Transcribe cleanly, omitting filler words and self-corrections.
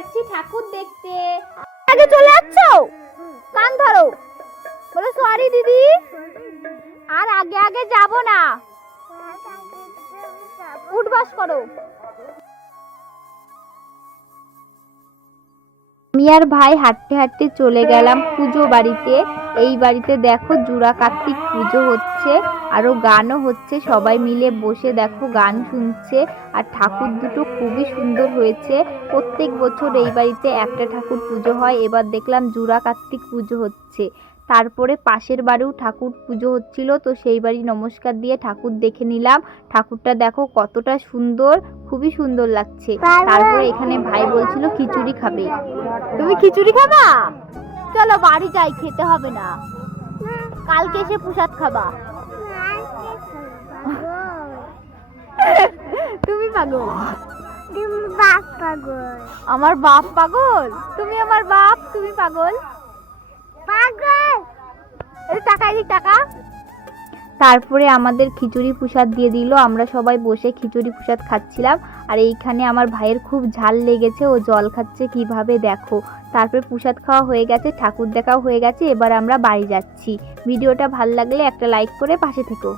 যাচ্ছি ঠাকুর দেখতে। আগে চলে যাচ্ছ? কান ধরো, বলো সরি দিদি, আর আগে আগে যাব না, উঠবাস করো। আমি আর ভাই হাঁটতে হাঁটতে চলে গেলাম পুজো বাড়িতে। এই বাড়িতে দেখো জোড়া কার্তিক পুজো হচ্ছে, আরো গানও হচ্ছে, সবাই মিলে বসে দেখো গান শুনছে। আর ঠাকুর দুটো খুবই সুন্দর হয়েছে। প্রত্যেক বছর এই বাড়িতে একটা ঠাকুর পুজো হয়, এবার দেখলাম জোড়া কার্তিক পুজো হচ্ছে। তারপরে পাশের বাড়িও ঠাকুর পুজো হচ্ছিল, তো সেই বাড়ি নমস্কার দিয়ে ঠাকুর দেখে নিলাম। ঠাকুরটা দেখো কতটা সুন্দর, খুবই সুন্দর লাগছে। তারপরে এখানে ভাই বলছিল খিচুড়ি খাবে। তুমি খিচুড়ি খাবা? চলো বাড়ি যাই, খেতে হবে না, কালকে এসে প্রসাদ খাবা। তুমি পাগল, আমার বাপ পাগল, তুমি আমার বাপ, তুমি পাগল। টাকা এদিক টাকা। তারপরে আমাদের খিচুড়ি প্রসাদ দিয়ে দিল, আমরা সবাই বসে খিচুড়ি প্রসাদ খাচ্ছিলাম। আর এইখানে আমার ভাইয়ের খুব ঝাল লেগেছে, ও জল খাচ্ছে কিভাবে দেখো। তারপরে প্রসাদ খাওয়া হয়ে গেছে, ঠাকুর দেখাও হয়ে গেছে, এবার আমরা বাড়ি যাচ্ছি। ভিডিওটা ভালো লাগলে একটা লাইক করে পাশে থেকো।